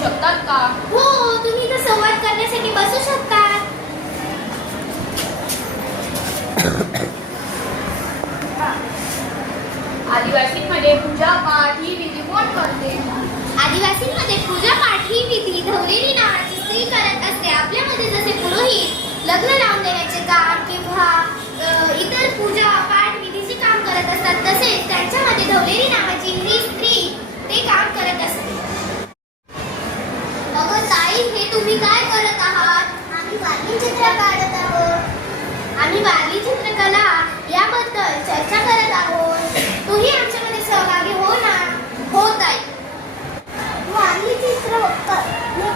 शकतात का? हो, तुम्ही इथं संवाद करण्यासाठी बसू शकता. आदिवासींमध्ये पूजा पाठ ही विधी कोण करते? आदिवासींमध्ये पूजा पाठ ही विधी धवलेरी नावाची स्त्री करत असते. आपल्यामध्ये जसे पुरोहित लग्न लावून देण्याचे काम किंवा इतर पूजा पाठ विधीचे काम करत असतात, तसेच त्यांच्यामध्ये धवलेरी नावाची ही स्त्री ते काम करत असते. अगं ताई, हे तुम्ही काय करत आहात? आम्ही वारली चित्र काढत आहोत. आम्ही वारली चित्रकला याबद्दल चर्चा करत आहोत. तूही आमच्यामध्ये सहभागी हो ना? हो ताई. वारली चित्र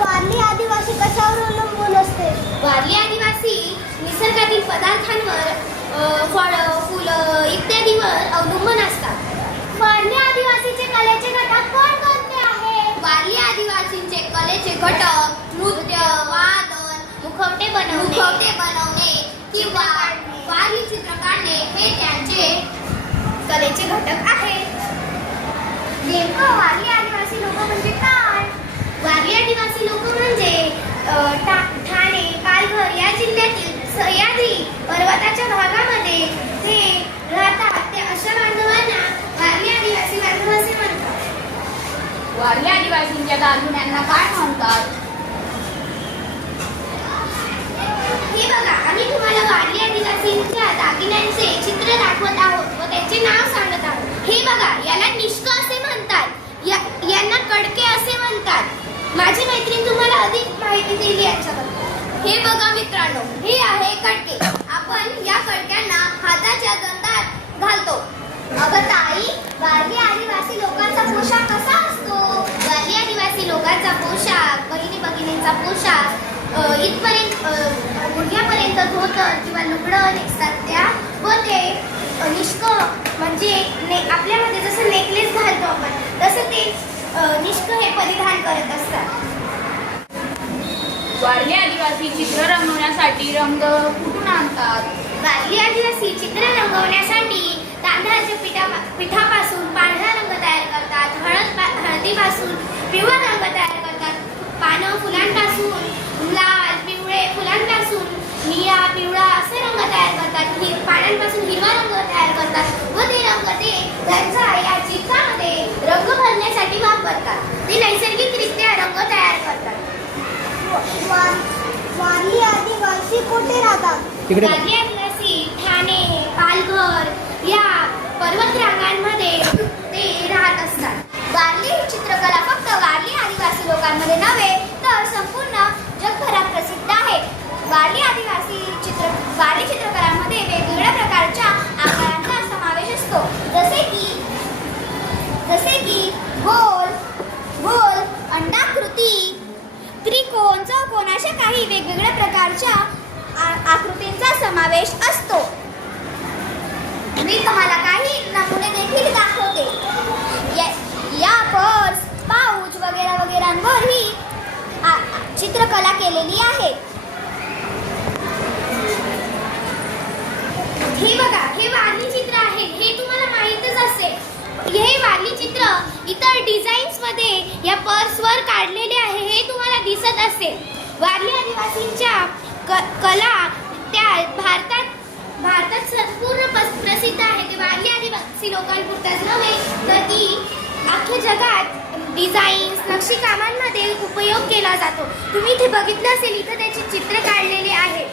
वारली आदिवासी कशावर अवलंबून असते? वारली आदिवासी निसर्गातील पदार्थांवर, फळं, फुलं इत्यादीवर अवलंबून असतात. वारली आदिवासीचे कलेचे घटक कोणकोणते आहेत? वारली आदिवासींचे कलेचे घटक नृत्य, वादन, मुखवटे बनवणे किंवा वारली चित्र काढणे हे त्यांचे कलेचे घटक आहेत. नेमकं वारली आदिवासी लोक म्हणजे काय? वारली आदिवासी लोक म्हणजे ठाणे, पालघर या जिल्ह्यातील सह्याद्री पर्वताच्या भागामध्ये ते राहतात. ते अशा बांधवांना वारली आदिवासी बांधव असे म्हणतात. वारली आदिवासींच्या दागिन्यांना काय म्हणतात? हे बघा, आम्ही तुम्हाला वारली आदिवासींच्या दागिन्यांचे चित्र दाखवत आहोत व त्याचे नाव सांगत आहोत. हे बघा, याला निष्क असे म्हणतात. यांना कडके असे म्हणतात. माझी मैत्रीण तुम्हाला अधिक माहिती देईल याच्याबद्दल. हे बघा मित्रांनो, हे आहे कडके. आपण या कडक्यांना हाताच्या दंडात घालतो. अगं ताई, वारली आदिवासी लोकांचा पोशाख कसा असतो? वारली आदिवासी लोकांचा पोशाख, बहिणी भगिनींचा पोशाख इथपर्यंत गुडघ्यापर्यंत धोतर किंवा लुगडं नेसतात त्या, व ते निष्क म्हणजे आपल्यामध्ये जसं नेकलेस घालतो आपण तसं ते निष्क हे परिधान करत असतात. वारली आदिवासी चित्र रंगवण्यासाठी रंग कुठून आणतात? वारली आदिवासी चित्र रंगवण्यासाठी तांदळाच्या पिठापासून पांढरा रंग तयार करतात. हळदीपासून पिवळा रंग तयार करतात. पानं फुलांपासून लाल, पिवळे फुलांपासून निळा, पिवळा असे रंग तयार करतात. पानांपासून हिरवा रंग तयार करतात व ते रंग ते त्यांच्या या चित्रामध्ये रंग भरण्यासाठी वापरतात. ते नैसर्गिकरित्या रंग तयार करतात. वारली आदिवासी कुठे राहतात? वारली आदिवासी ठाणे, पालघर या पर्वत रांगांमध्ये ते राहत असतात. वारली ही चित्रकला फक्त वारली आदिवासी लोकांमध्ये नव्हे तर संपूर्ण जगभरात प्रसिद्ध आहे. वारली चित्रकलामध्ये वेगवेगळ्या प्रकारच्या आकारांचा समावेश असतो, जसे की गोल, अंडाकृती, त्रिकोण, चौकोन अशा काही वेगवेगळ्या प्रकारच्या आकृतींचा समावेश असतो. मी तुम्हाला काही नमुने देखील दाखवते. या पर्स, पाऊच वगैरेंवर ही चित्रकला केलेली आहे. हे बघा, हे वारली चित्र आहे. हे तुम्हाला माहीतच असेल. हे वारली चित्र इतर डिझाईन्स मध्ये या पर्सवर काढलेले आहे. हे तुम्हाला दिसत असेल. वारली आदिवासींच्या कला त्या भारतात संपूर्ण प्रसिद्ध आहे. ते वारली आदिवासी लोकांपुरताच नव्हे तर ती अख्ख्या जगात डिझाईन्स, नक्षीकामांमध्ये उपयोग केला जातो. तुम्ही इथे बघितलं असेल, इथं त्याचे चित्र काढलेले आहे.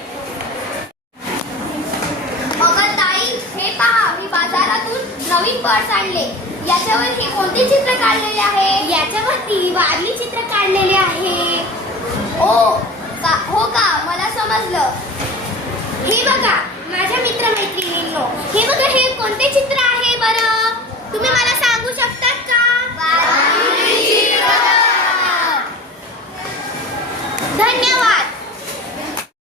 अगं ताई, हे पहा, मी बाजारातून नवीन पर्स आणले. याच्यावर हे कोणते चित्र काढलेले आहे? याच्यावरती वारली चित्र काढलेले आहे. हो का, मला समजलं. हे बघा माझ्या मित्रमैत्रिणींनो, हे बघा, हे कोणते चित्र आहे बरं? तुम्ही मला सांगू शकतात का? धन्यवाद.